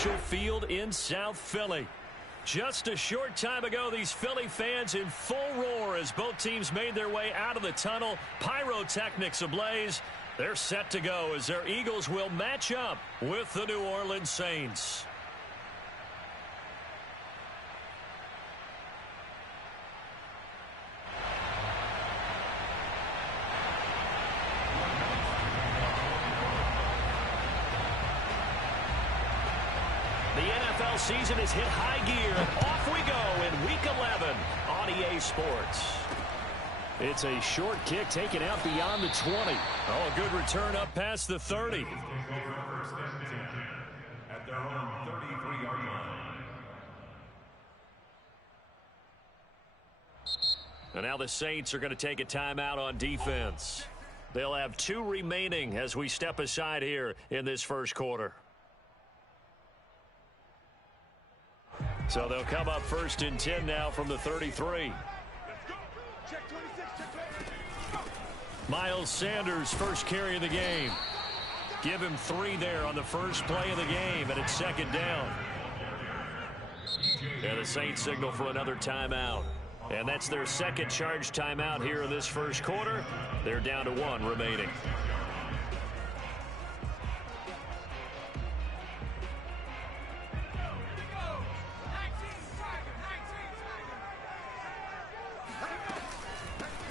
Prudential Field in South Philly. Just a short time ago, these Philly fans in full roar as both teams made their way out of the tunnel. Pyrotechnics ablaze. They're set to go as their Eagles will match up with the New Orleans Saints. The NFL season has hit high gear. Off we go in Week 11 on EA Sports. It's a short kick taken out beyond the 20. Oh, a good return up past the 30. At their own 33-yard line. And now the Saints are going to take a timeout on defense. They'll have 2 remaining as we step aside here in this first quarter. So they'll come up 1st and 10 now from the 33. Miles Sanders, first carry of the game. Give him 3 there on the first play of the game, and it's 2nd down. And the Saints signal for another timeout. And that's their 2nd charge timeout here in this first quarter. They're down to 1 remaining.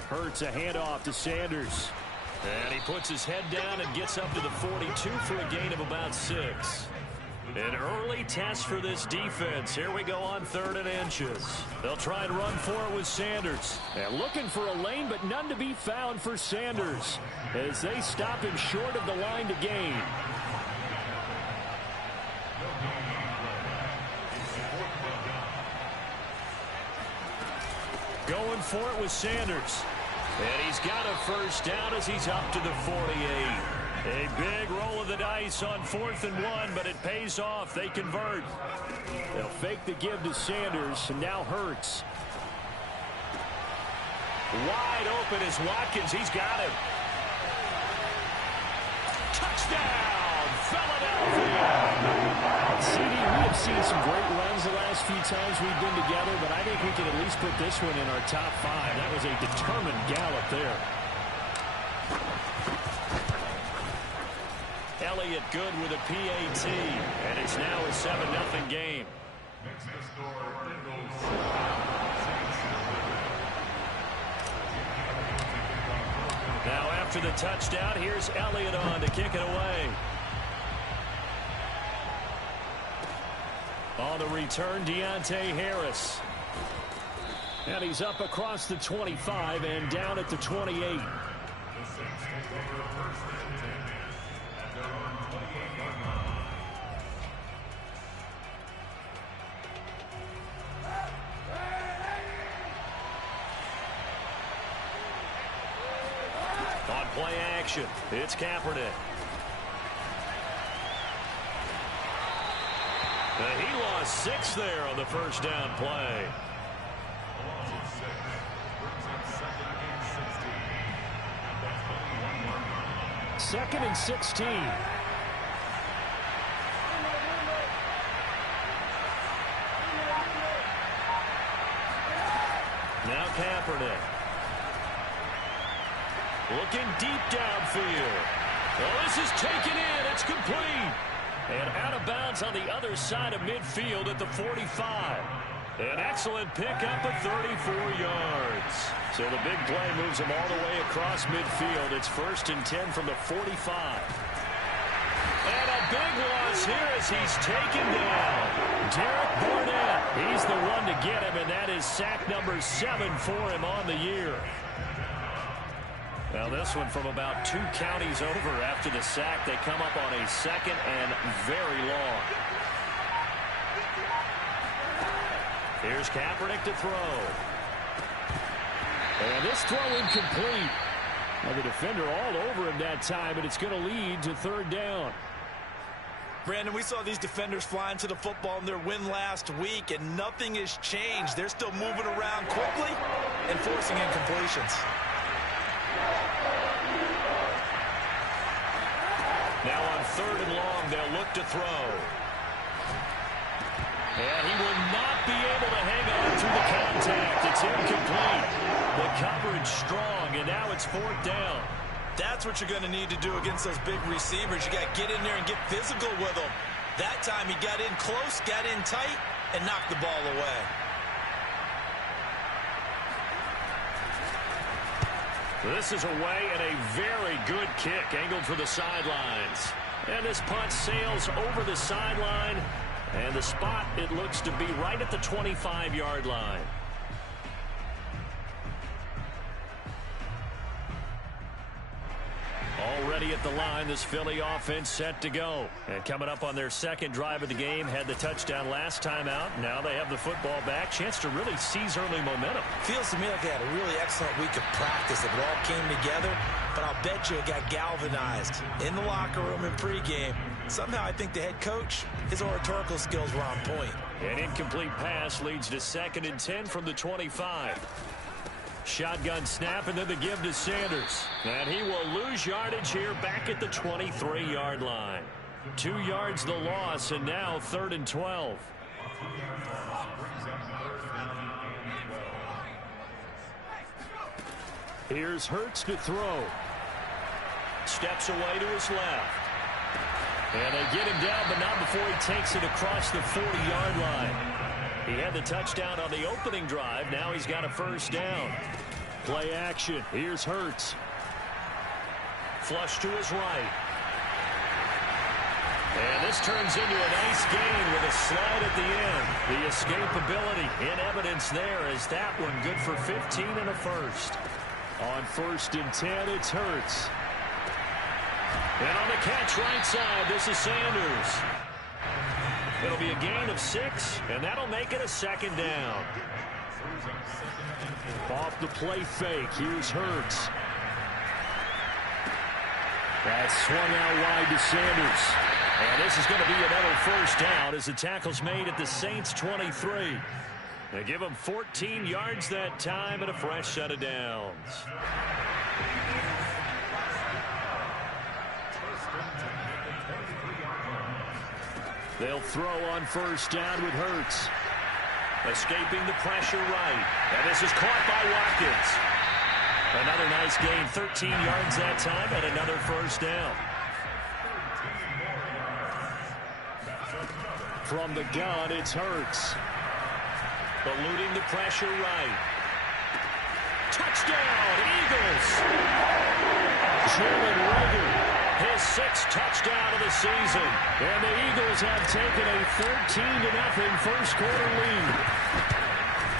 Hurts a handoff to Sanders. And he puts his head down and gets up to the 42 for a gain of about 6. An early test for this defense. Here we go on 3rd and inches. They'll try and run for it with Sanders. And looking for a lane, but none to be found for Sanders as they stop him short of the line to gain. Going for it with Sanders. And he's got a first down as he's up to the 48. A big roll of the dice on 4th and 1, but it pays off. They convert. They'll fake the give to Sanders, and now Hurts. Wide open is Watkins. He's got him. Touchdown, Philadelphia. CD, we have seen some great runs the last few times we've been together, but I think we can at least put this one in our top 5. That was a determined gallop there. Elliott good with a PAT, and it's now a 7-0 game. Next to score, Eagles. Now after the touchdown, here's Elliott on to kick it away. On the return, Deontay Harris. And he's up across the 25 and down at the 28. On play action, it's Kaepernick. He lost 6 there on the first down play. 2nd and 16. Now Kaepernick. Looking deep downfield. Oh, this is taken in. It's complete. And out of bounds on the other side of midfield at the 45. An excellent pickup of 34 yards. So the big play moves him all the way across midfield. It's 1st and 10 from the 45. And a big loss here as he's taken down. Derek Barnett, he's the one to get him, and that is sack number 7 for him on the year. Now this one from about 2 counties over after the sack. They come up on a 2nd and very long. Here's Kaepernick to throw. And this throw incomplete. Now the defender all over him that time, and it's going to lead to 3rd down. Brandon, we saw these defenders flying to the football in their win last week, and nothing has changed. They're still moving around quickly and forcing incompletions. Now on 3rd and long, they'll look to throw. And he will not be able to hang on through the contact. It's incomplete. The coverage strong, and now it's 4th down. That's what you're going to need to do against those big receivers. You got to get in there and get physical with them. That time he got in close, got in tight, and knocked the ball away. This is away and a very good kick angled for the sidelines. And this punt sails over the sideline. And the spot, it looks to be right at the 25-yard line. Already at the line, this Philly offense set to go. And coming up on their second drive of the game, had the touchdown last time out. Now they have the football back. Chance to really seize early momentum. Feels to me like they had a really excellent week of practice. It all came together, but I'll bet you it got galvanized in the locker room in pregame. Somehow I think the head coach, his oratorical skills were on point. An incomplete pass leads to 2nd and 10 from the 25. Shotgun snap, and then the give to Sanders. And he will lose yardage here back at the 23-yard line. 2 yards the loss, and now 3rd and 12. Here's Hurts to throw. Steps away to his left. And they get him down, but not before he takes it across the 40-yard line. He had the touchdown on the opening drive. Now he's got a 1st down. Play action. Here's Hurts. Flush to his right. And this turns into a nice gain with a slide at the end. The escapability in evidence there as that one good for 15 and a 1st. On 1st and 10, it's Hurts. And on the catch right side, this is Sanders. It'll be a gain of 6, and that'll make it a 2nd down. Off the play fake, here's Hurts. That's swung out wide to Sanders. And this is going to be another 1st down as the tackle's made at the Saints 23. They give them 14 yards that time and a fresh set of downs. They'll throw on 1st down with Hurts. Escaping the pressure right. And this is caught by Watkins. Another nice gain, 13 yards that time, and another 1st down. From the gun, it's Hurts. Eluding the pressure right. Touchdown, Eagles! Jalen Reagor, his 6th touchdown of the season. And the Eagles have taken a 13-0 first quarter lead.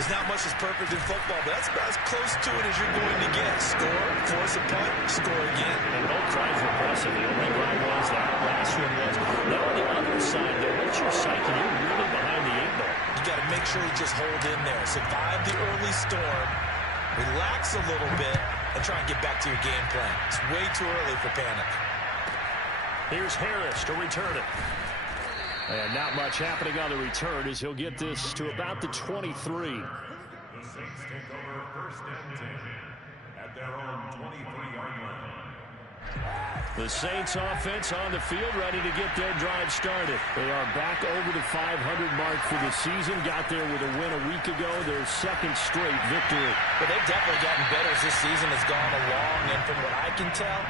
There's not much that's perfect in football, but that's about as close to it as you're going to get. Score, force a punt, score again. And both tries were impressive. The only drive was that last one was. Now on the other side, though, what's your psyche? You're really behind the 8-ball. You got to make sure you just hold in there. Survive the early storm, relax a little bit, and try and get back to your game plan. It's way too early for panic. Here's Harris to return it. And not much happening on the return as he'll get this to about the 23. The Saints take over 1st and 10 at their own 23-yard line. The Saints offense on the field ready to get their drive started. They are back over the 500 mark for the season. Got there with a win a week ago. Their 2nd straight victory. But they've definitely gotten better as this season has gone along. And from what I can tell,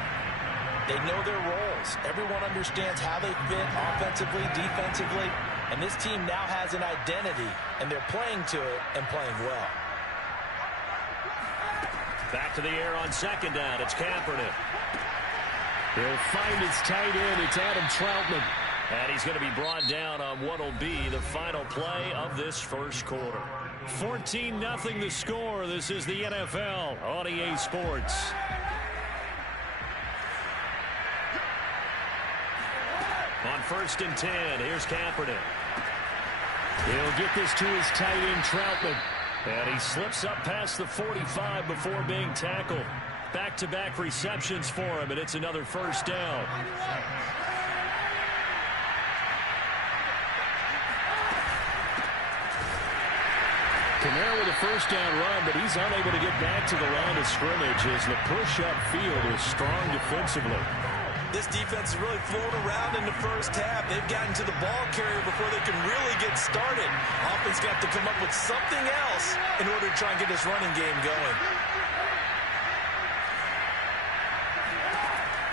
they know their roles. Everyone understands how they fit offensively, defensively. And this team now has an identity, and they're playing to it and playing well. Back to the air on 2nd down. It's Kaepernick. He'll find his tight end. It's Adam Troutman. And he's going to be brought down on what will be the final play of this first quarter. 14-0 the score. This is the NFL on EA Sports. On 1st and 10, here's Kaepernick. He'll get this to his tight end, Troutman. And he slips up past the 45 before being tackled. Back-to-back receptions for him, and it's another 1st down. Kamara with a 1st down run, but he's unable to get back to the line of scrimmage as the push up field is strong defensively. This defense is really flown around in the first half. They've gotten to the ball carrier before they can really get started. Offense got to come up with something else in order to try and get this running game going.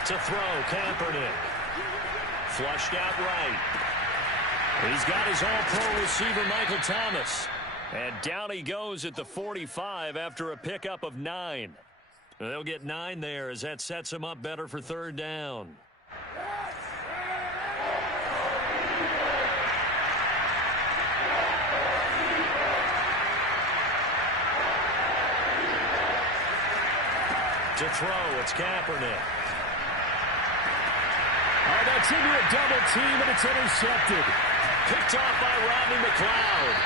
To throw, Kaepernick. Flushed out right. He's got his all-pro receiver, Michael Thomas. And down he goes at the 45 after a pickup of 9. They'll get 9 there as that sets him up better for third down. To throw, it's Kaepernick. Oh, that's into a double team, and it's intercepted. Picked off by Rodney McLeod.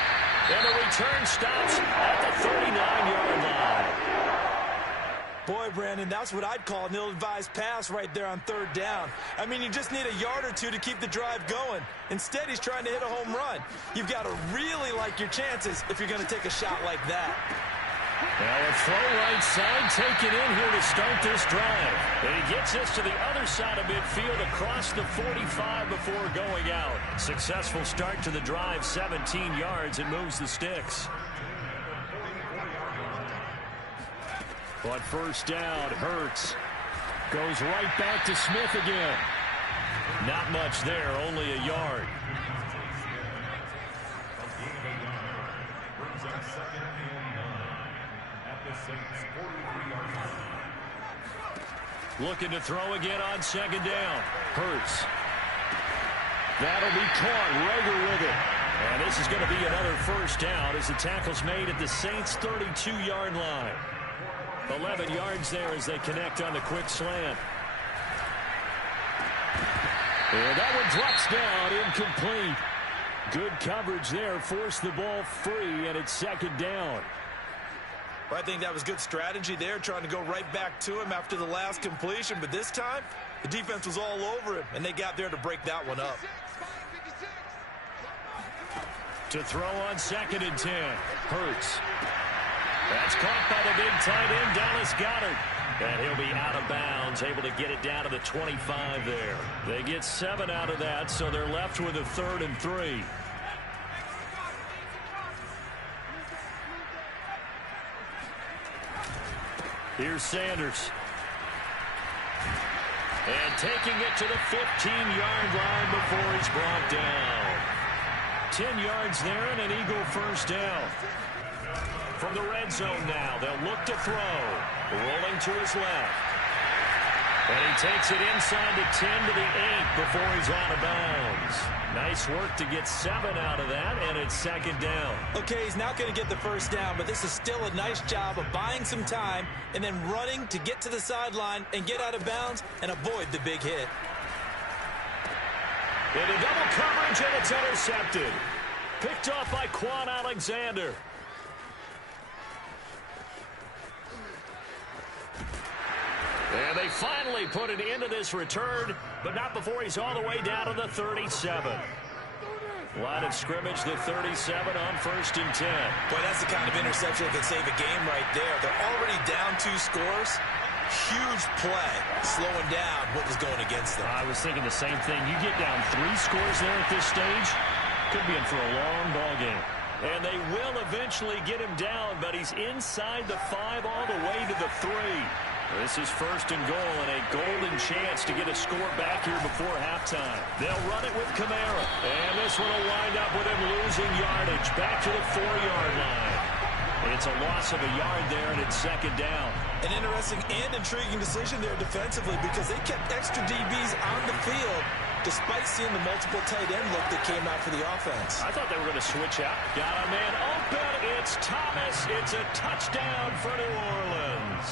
And the return stops at the 39-yard line. Boy, Brandon, that's what I'd call an ill-advised pass right there on third down. I mean, you just need a yard or two to keep the drive going. Instead, he's trying to hit a home run. You've got to really like your chances if you're going to take a shot like that. Well, a throw right side taken in here to start this drive. And he gets this to the other side of midfield across the 45 before going out. Successful start to the drive, 17 yards, and moves the sticks. But first down, Hurts goes right back to Smith again. Not much there, only a yard. Looking to throw again on second down. Hurts. That'll be caught. Rager with it. And this is going to be another first down as the tackle's made at the Saints' 32-yard line. 11 yards there as they connect on the quick slant. And that one drops down, incomplete. Good coverage there, forced the ball free, and it's second down. Well, I think that was good strategy there, trying to go right back to him after the last completion. But this time, the defense was all over him, and they got there to break that one up. To throw on second and 10. Hurts. That's caught by the big tight end, Dallas Goedert. And he'll be out of bounds, able to get it down to the 25 there. They get 7 out of that, so they're left with a 3rd and 3. Here's Sanders. And taking it to the 15-yard line before he's brought down. 10 yards there and an Eagle first down. From the red zone now, they'll look to throw. Rolling to his left. And he takes it inside the 10 to the 8 before he's out of bounds. Nice work to get 7 out of that, and it's second down. Okay, he's not going to get the first down, but this is still a nice job of buying some time and then running to get to the sideline and get out of bounds and avoid the big hit. Into double coverage, and it's intercepted. Picked off by Quan Alexander. And they finally put it into this return, but not before he's all the way down to the 37. Line of scrimmage, the 37 on 1st and 10. Boy, that's the kind of interception that can save a game right there. They're already down 2 scores. Huge play, slowing down what was going against them. I was thinking the same thing. You get down 3 scores there at this stage, could be in for a long ball game. And they will eventually get him down, but he's inside the 5 all the way to the 3. This is 1st and goal and a golden chance to get a score back here before halftime. They'll run it with Kamara. And this one will wind up with him losing yardage back to the 4-yard line. It's a loss of a yard there, and it's second down. An interesting and intriguing decision there defensively because they kept extra DBs on the field despite seeing the multiple tight end look that came out for the offense. I thought they were going to switch out. Got a man open. It's Thomas. It's a touchdown for New Orleans.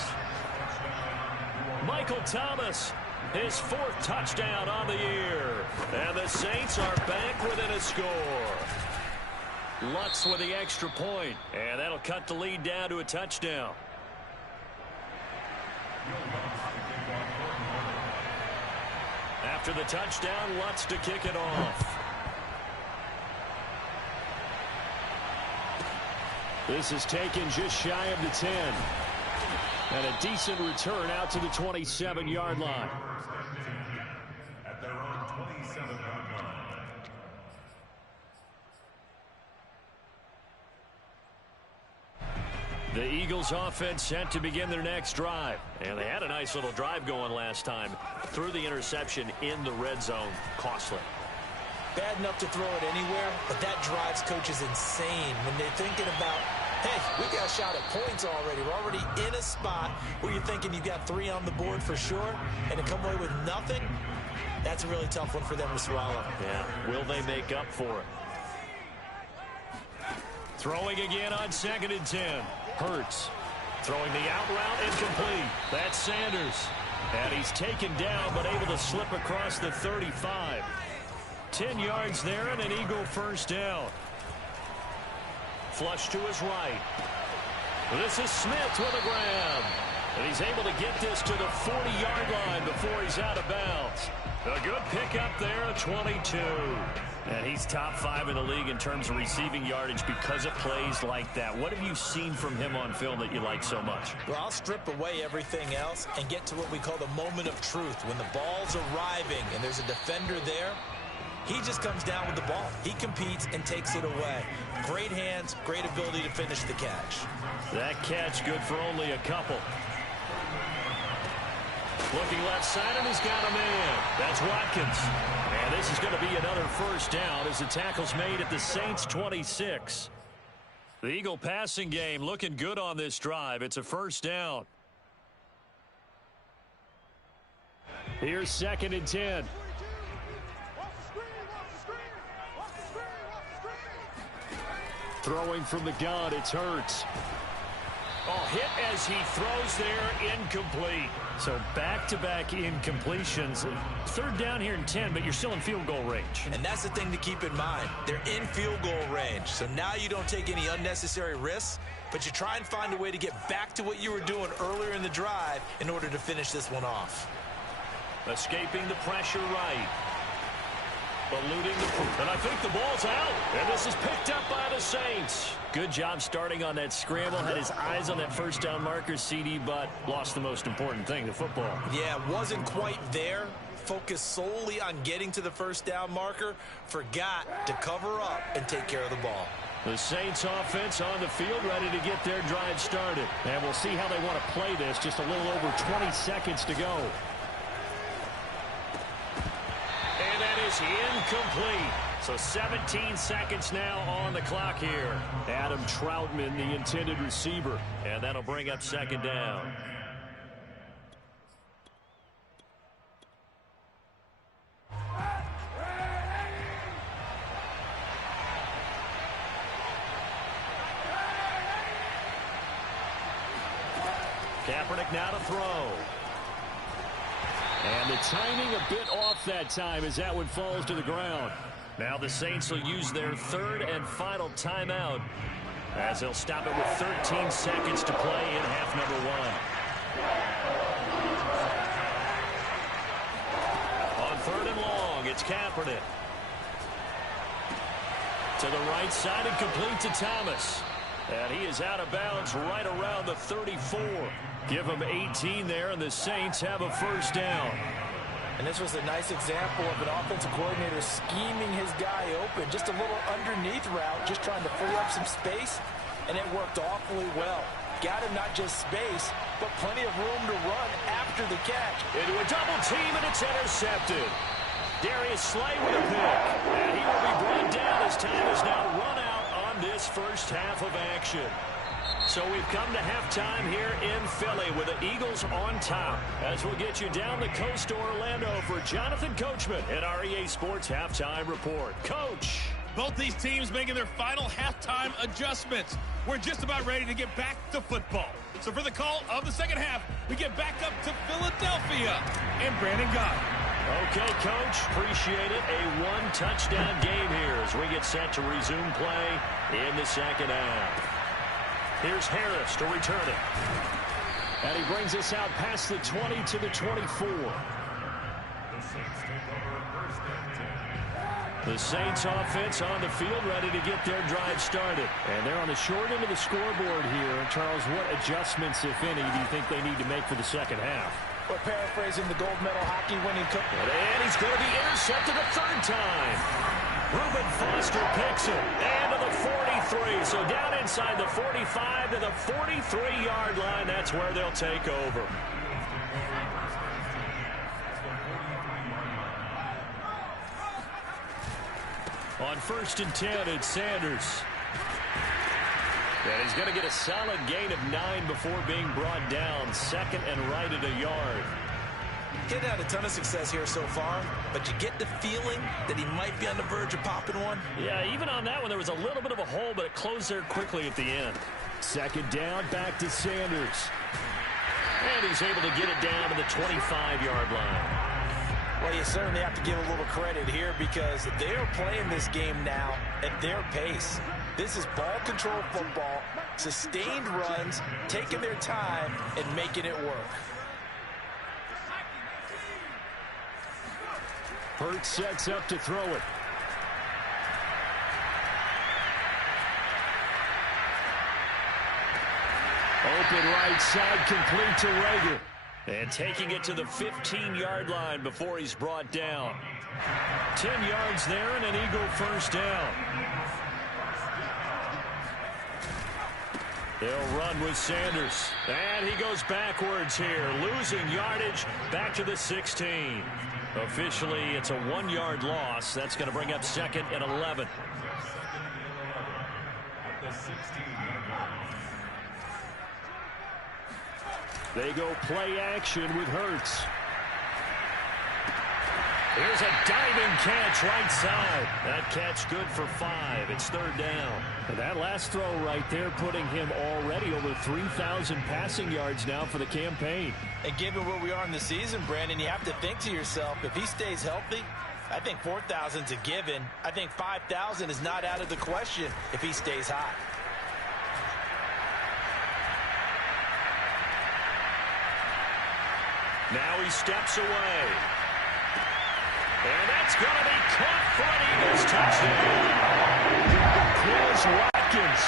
Michael Thomas, his 4th touchdown on the year. And the Saints are back within a score. Lutz with the extra point, and that'll cut the lead down to a touchdown. After the touchdown, Lutz to kick it off. This is taken just shy of the 10. And a decent return out to the 27-yard line. The Eagles offense set to begin their next drive. And they had a nice little drive going last time. Threw the interception in the red zone. Costly. Bad enough to throw it anywhere, but that drives coaches insane when they're thinking about, hey, we got a shot at points already. We're already in a spot where you're thinking you've got 3 on the board for sure, and to come away with nothing, that's a really tough one for them to swallow. Yeah, will they make up for it? Throwing again on 2nd and 10. Hurts. Throwing the out route incomplete. That's Sanders. And he's taken down, but able to slip across the 35. 10 yards there and an Eagle first down. Flush to his right. This is Smith with a grab. And he's able to get this to the 40-yard line before he's out of bounds. A good pickup there, a 22. And he's top 5 in the league in terms of receiving yardage because of plays like that. What have you seen from him on film that you like so much? Well, I'll strip away everything else and get to what we call the moment of truth. When the ball's arriving and there's a defender there, he just comes down with the ball. He competes and takes it away. Great hands, great ability to finish the catch. That catch good for only a couple. Looking left side, and he's got a man. That's Watkins. And this is going to be another first down as the tackle's made at the Saints 26. The Eagle passing game looking good on this drive. It's a first down. Here's 2nd and 10. Throwing from the gun, it's Hurts. Oh, hit as he throws there, incomplete. So back-to-back incompletions. 3rd down here and 10, but you're still in field goal range. And that's the thing to keep in mind. They're in field goal range. So now you don't take any unnecessary risks, but you try and find a way to get back to what you were doing earlier in the drive in order to finish this one off. Escaping the pressure right. Eluding the... And I think the ball's out. And this is picked up by the Saints. Good job starting on that scramble. Had his eyes on that first down marker, CD, but lost the most important thing, the football. Yeah, wasn't quite there. Focused solely on getting to the first down marker. Forgot to cover up and take care of the ball. The Saints offense on the field ready to get their drive started. And we'll see how they want to play this. Just a little over 20 seconds to go. And that is incomplete. So 17 seconds now on the clock here. Adam Troutman, the intended receiver. And that'll bring up 2nd down. Kaepernick now to throw. And the timing a bit off that time as that one falls to the ground. Now the Saints will use their 3rd and final timeout as they'll stop it with 13 seconds to play in half number 1. On 3rd and long, it's Kaepernick. To the right side and complete to Thomas. And he is out of bounds right around the 34. Give him 18 there, and the Saints have a first down. And this was a nice example of an offensive coordinator scheming his guy open. Just a little underneath route, just trying to free up some space, and it worked awfully well. Got him not just space, but plenty of room to run after the catch. Into a double team, and it's intercepted. Darius Slay with a pick. And he will be brought down as time is now run out on this first half of action. So we've come to halftime here in Philly with the Eagles on top. As we'll get you down the coast to Orlando for Jonathan Coachman at our EA Sports Halftime Report. Coach. Both these teams making their final halftime adjustments. We're just about ready to get back to football. So for the call of the second half, we get back up to Philadelphia and Brandon Gott. Okay, Coach. Appreciate it. A one-touchdown game here as we get set to resume play in the second half. Here's Harris to return it. And he brings us out past the 20 to the 24. The Saints offense on the field ready to get their drive started. And they're on the short end of the scoreboard here. Charles, what adjustments, if any, do you think they need to make for the second half? Well, paraphrasing the gold medal hockey winning coach. And he's going to be intercepted a 3rd time. Reuben Foster picks it. And to the 43. three. So down inside the 45 to the 43-yard line. That's where they'll take over. On 1st and 10, it's Sanders. And he's going to get a solid gain of 9 before being brought down. Second and right at a yard. He had a ton of success here so far, but you get the feeling that he might be on the verge of popping one. Yeah, even on that one, there was a little bit of a hole, but it closed there quickly at the end. Second down, back to Sanders. And he's able to get it down to the 25-yard line. Well, you certainly have to give a little credit here because they are playing this game now at their pace. This is ball control football, sustained runs, taking their time and making it work. Hurts sets up to throw it. Open right side, complete to Rager. And taking it to the 15-yard line before he's brought down. 10 yards there and an Eagle first down. They'll run with Sanders. And he goes backwards here, losing yardage back to the 16. Officially, it's a 1-yard loss. That's going to bring up 2nd and 11. They go play action with Hurts. Here's a diving catch right side. That catch good for 5. It's 3rd down. And that last throw right there putting him already over 3,000 passing yards now for the campaign. And given where we are in the season, Brandon, you have to think to yourself, if he stays healthy, I think 4,000 is a given. I think 5,000 is not out of the question if he stays hot. Now he steps away. And that's going to be caught for an Eagles touchdown. Quez Watkins,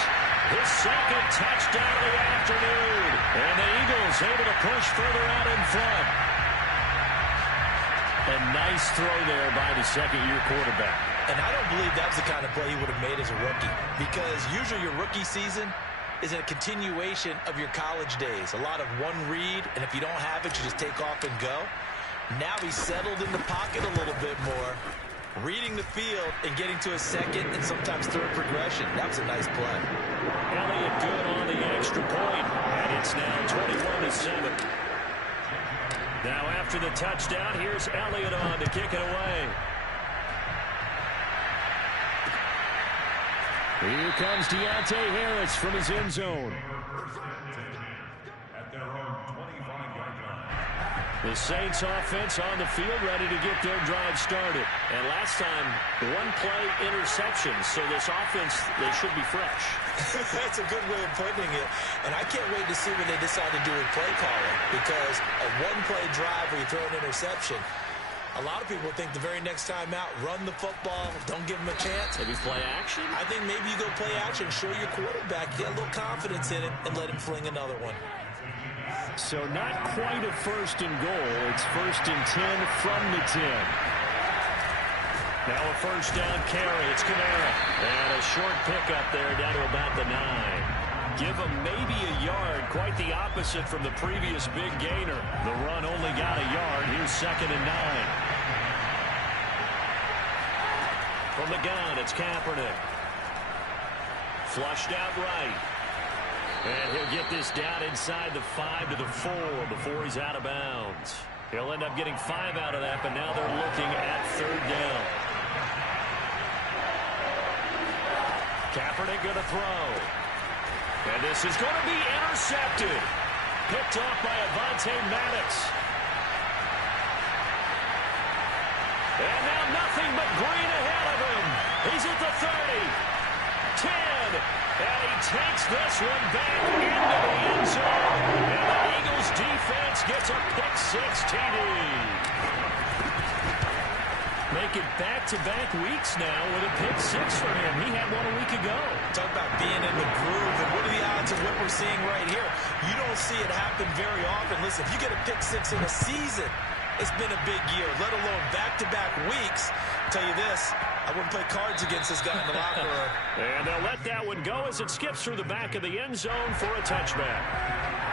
his 2nd touchdown of the afternoon. And the Eagles able to push further out in front. A nice throw there by the 2nd-year quarterback. And I don't believe that was the kind of play he would have made as a rookie. Because usually your rookie season is a continuation of your college days. A lot of one read, and if you don't have it, you just take off and go. Now he's settled in the pocket a little bit more, reading the field and getting to a 2nd and sometimes 3rd progression. That was a nice play. Elliott good on the extra point, and it's now 21-7. Now after the touchdown, here's Elliott on to kick it away. Here comes Deontay Harris from his end zone. At their own 25-yard line. The Saints offense on the field ready to get their drive started. And last time, 1-play interception. So this offense, they should be fresh. That's a good way of putting it. And I can't wait to see what they decide to do with play calling. Because a 1-play drive where you throw an interception, a lot of people think the very next time out, run the football, don't give them a chance. Maybe play action? I think maybe you go play action, show your quarterback, get a little confidence in it, and let him fling another one. So not quite a 1st and goal. It's 1st and 10 from the 10. Now a 1st down carry. It's Kamara. And a short pickup there down to about the 9. Give him maybe a yard. Quite the opposite from the previous big gainer. The run only got a yard. Here's 2nd and 9. From the gun, it's Kaepernick. Flushed out right. And he'll get this down inside the 5 to the 4 before he's out of bounds. He'll end up getting 5 out of that, but now they're looking at 3rd down. Kaepernick going to throw. And this is going to be intercepted. Picked off by Avonte Maddox. And now nothing but green ahead of him. He's at the 30. 10. And he takes this one back into the end zone. And the Eagles defense gets a pick-6 TD. Make it back-to-back weeks now with a pick-6 for him. He had one a week ago. Talk about being in the groove, and what are the odds of what we're seeing right here? You don't see it happen very often. Listen, if you get a pick-6 in a season, It's been a big year, let alone back-to-back weeks. I'll tell you this, I wouldn't play cards against this guy in the locker room. And they'll let that one go as it skips through the back of the end zone for a touchback.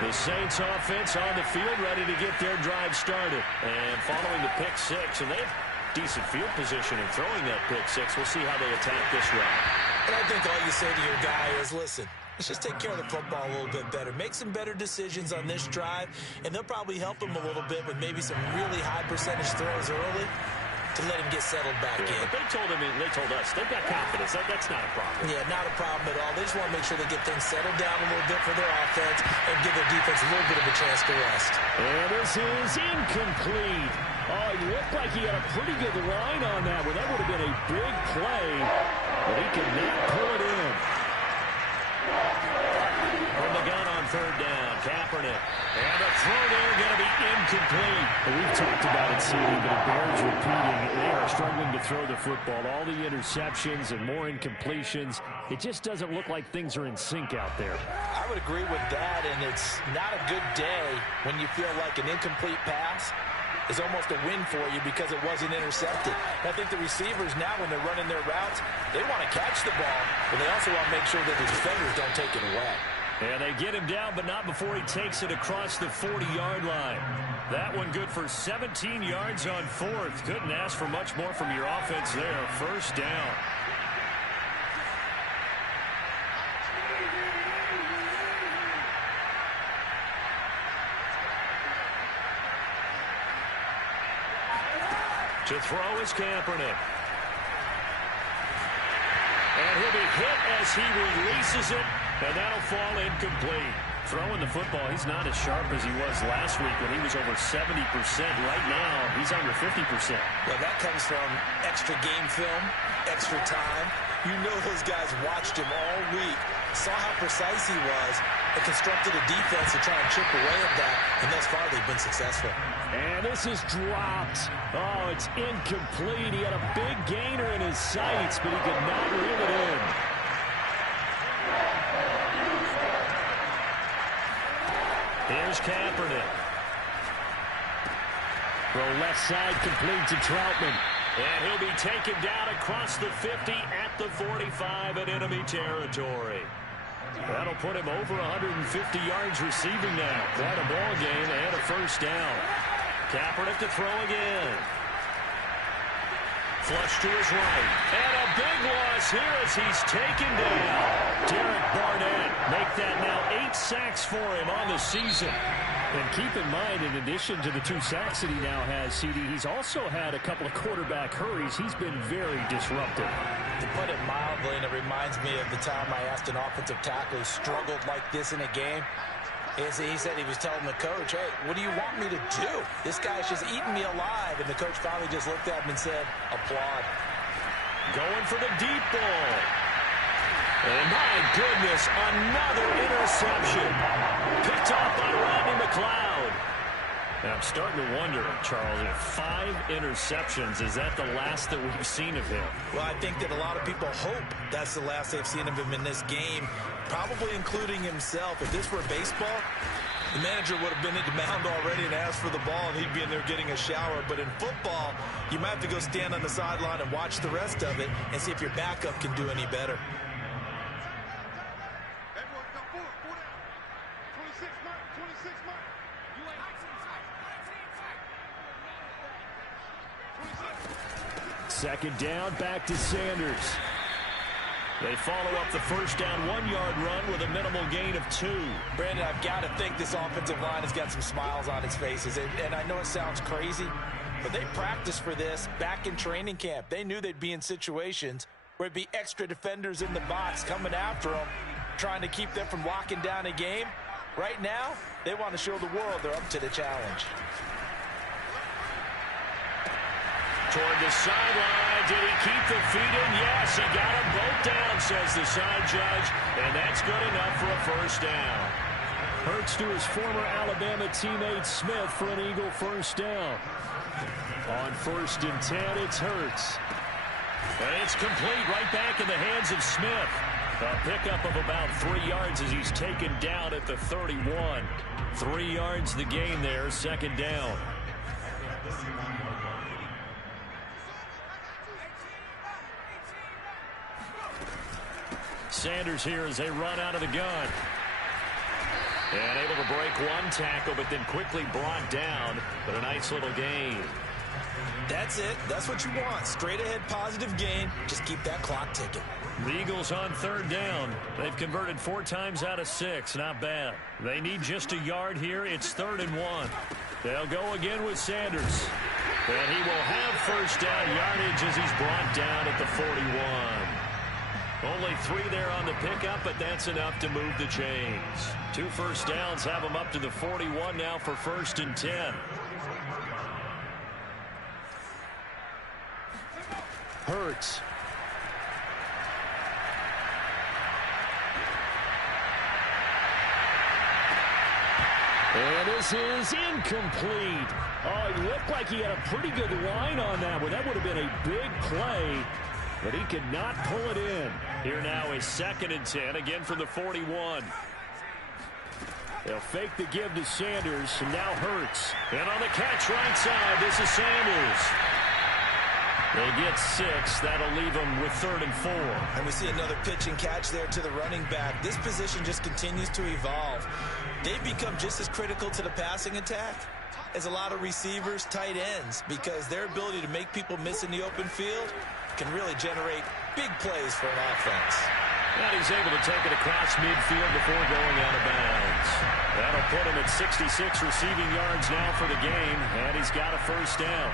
The Saints offense on the field ready to get their drive started. And following the pick six, and they have decent field position in throwing that pick six. We'll see how they attack this round. And I think all you say to your guy is, listen, let's just take care of the football a little bit better. Make some better decisions on this drive, and they'll probably help him a little bit with maybe some really high percentage throws early to let him get settled back in. But they told us, they've got confidence. That's not a problem. Yeah, not a problem at all. They just want to make sure they get things settled down a little bit for their offense and give their defense a little bit of a chance to rest. And this is incomplete. Oh, he looked like he had a pretty good line on that one. That would have been a big play, but he could not pull it in. From the gun on third down, Kaepernick. And the throw there going to be incomplete. Well, we've talked about it, CD, but it bears repeating. They are struggling to throw the football. All the interceptions and more incompletions. It just doesn't look like things are in sync out there. I would agree with that, and it's not a good day when you feel like an incomplete pass is almost a win for you because it wasn't intercepted. I think the receivers now, when they're running their routes, they want to catch the ball, but they also want to make sure that the defenders don't take it away. And they get him down, but not before he takes it across the 40-yard line. That one good for 17 yards on fourth. Couldn't ask for much more from your offense there. First down. To throw is Kaepernick. And he'll be hit as he releases it, and that'll fall incomplete. Throwing the football, he's not as sharp as he was last week when he was over 70%. Right now, he's under 50%. Well, that comes from extra game film, extra time. You know those guys watched him all week, saw how precise he was, and constructed a defense to try and chip away at that, and thus far they've been successful. And this is dropped. Oh, it's incomplete. He had a big gainer in his sights, but he could not reel it in. Here's Kaepernick. Throw left side complete to Troutman. And he'll be taken down across the 50 at the 45 in enemy territory. That'll put him over 150 yards receiving now. Quite a ball game and a first down. Kaepernick to throw again. Flush to his right. And a big loss here as he's taken down. Derek Barnett make that now 8 sacks for him on the season. And keep in mind, in addition to the 2 sacks that he now has, CD, he's also had a couple of quarterback hurries. He's been very disruptive. To put it mildly, and it reminds me of the time I asked an offensive tackle who struggled like this in a game. He said he was telling the coach, hey, what do you want me to do? This guy's just eating me alive. And the coach finally just looked at him and said, applaud. Going for the deep ball. And my goodness, another interception. Picked off by Rodney McLeod. And I'm starting to wonder, Charles, if 5 interceptions, is that the last that we've seen of him? Well, I think that a lot of people hope that's the last they've seen of him in this game, probably including himself. If this were baseball, the manager would have been at the mound already and asked for the ball, and he'd be in there getting a shower. But in football, you might have to go stand on the sideline and watch the rest of it and see if your backup can do any better. Second down, back to Sanders. They follow up the first down 1-yard run with a minimal gain of 2. Brandon, I've got to think this offensive line has got some smiles on its faces. And I know it sounds crazy, but they practiced for this back in training camp. They knew they'd be in situations where it'd be extra defenders in the box coming after them, trying to keep them from locking down a game. Right now, they want to show the world they're up to the challenge. Toward the sideline, did he keep the feet in? Yes, he got them both down, says the side judge, and that's good enough for a first down. Hurts to his former Alabama teammate Smith for an Eagle first down. On 1st and 10, it's Hurts. And it's complete right back in the hands of Smith. A pickup of about 3 yards as he's taken down at the 31. 3 yards the gain there, second down. 31-yard line. Sanders here as they run out of the gun. And able to break one tackle, but then quickly brought down. But a nice little gain. That's it. That's what you want. Straight ahead positive gain. Just keep that clock ticking. The Eagles on third down. They've converted 4 times out of 6. Not bad. They need just a yard here. It's 3rd and 1. They'll go again with Sanders. And he will have first down yardage as he's brought down at the 41. Only 3 there on the pickup, but that's enough to move the chains. 2 first downs have him up to the 41 now for 1st and 10. Hurts. And this is incomplete. Oh, he looked like he had a pretty good line on that one. That would have been a big play, but he could not pull it in. Here now is 2nd and 10, again from the 41. They'll fake the give to Sanders, and now Hurts. And on the catch right side, this is Sanders. They get 6. That'll leave them with 3rd and 4. And we see another pitch and catch there to the running back. This position just continues to evolve. They've become just as critical to the passing attack as a lot of receivers, tight ends, because their ability to make people miss in the open field can really generate big plays for an offense. And he's able to take it across midfield before going out of bounds. That'll put him at 66 receiving yards now for the game, and he's got a first down.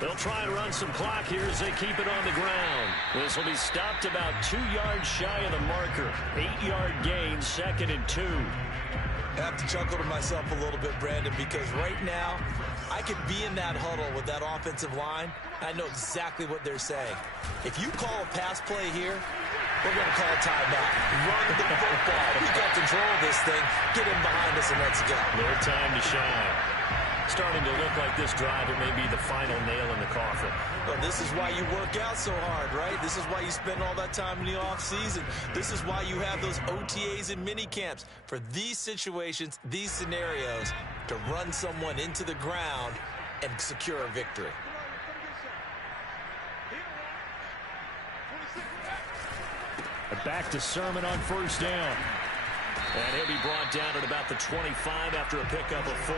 They'll try and run some clock here as they keep it on the ground. This will be stopped about 2 yards shy of the marker. 8-yard gain, 2nd and 2. I have to chuckle to myself a little bit, Brandon, because right now I could be in that huddle with that offensive line. I know exactly what they're saying. If you call a pass play here, we're going to call a timeout. Run the football. We got control of this thing. Get in behind us and let's go. Their time to shine. Starting to look like this drive, it may be the final nail in the coffin. Well, this is why you work out so hard, right? This is why you spend all that time in the offseason. This is why you have those OTAs and mini camps. For these situations, these scenarios, to run someone into the ground and secure a victory. Back to Sermon on first down. And he'll be brought down at about the 25 after a pickup of 4.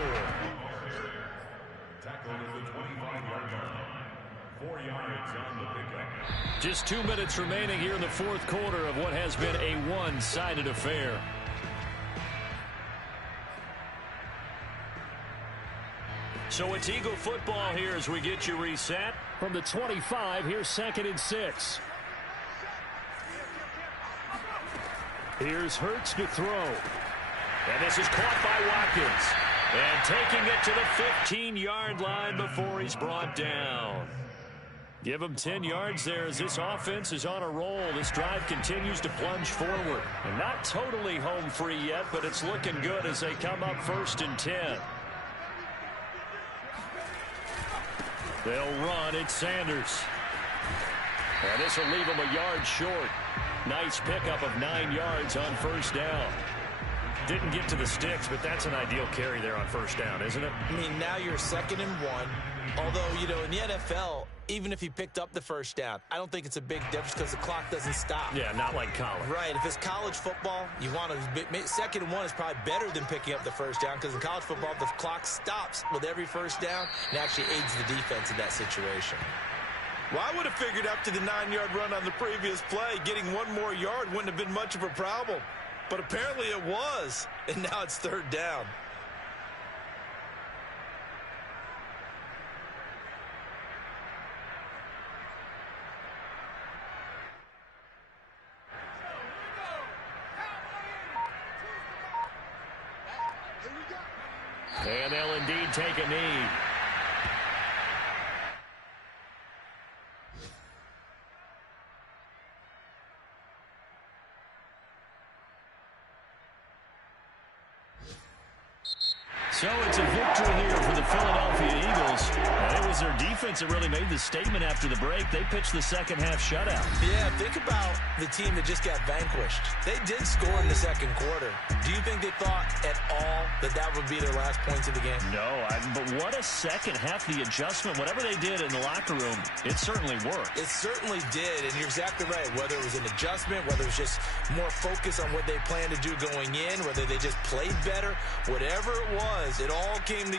Tackled at the 25-yard line. 4 yards on the pickup. Just 2 minutes remaining here in the 4th quarter of what has been a one-sided affair. So it's Eagle football here as we get you reset. From the 25, here's 2nd and 6. Here's Hurts to throw. And this is caught by Watkins. And taking it to the 15-yard line before he's brought down. Give him 10 yards there as this offense is on a roll. This drive continues to plunge forward. And not totally home free yet, but it's looking good as they come up 1st and 10. They'll run. It's Sanders. And this will leave him a yard short. Nice pickup of 9 yards on first down. Didn't get to the sticks, but that's an ideal carry there on first down, isn't it? I mean, now you're 2nd and 1. Although, you know, in the NFL, even if he picked up the first down, I don't think it's a big difference because the clock doesn't stop. Yeah, not like college. Right. If it's college football, you want to 2nd and 1 is probably better than picking up the first down because in college football, the clock stops with every first down and actually aids the defense in that situation. Well, I would have figured up to the 9-yard run on the previous play. Getting 1 more yard wouldn't have been much of a problem. But apparently it was. And now it's 3rd down. And they'll indeed take a knee. So it's a victory here for the Philadelphia Eagles. And it was their defense that really made the statement after the break. They pitched the second half shutout. Yeah, think about the team that just got vanquished. They did score in the second quarter. Do you think they thought at all that that would be their last points of the game? No, but what a second half. The adjustment, whatever they did in the locker room, it certainly worked. It certainly did, and you're exactly right. Whether it was an adjustment, whether it was just more focus on what they planned to do going in, whether they just played better, whatever it was, it all came together.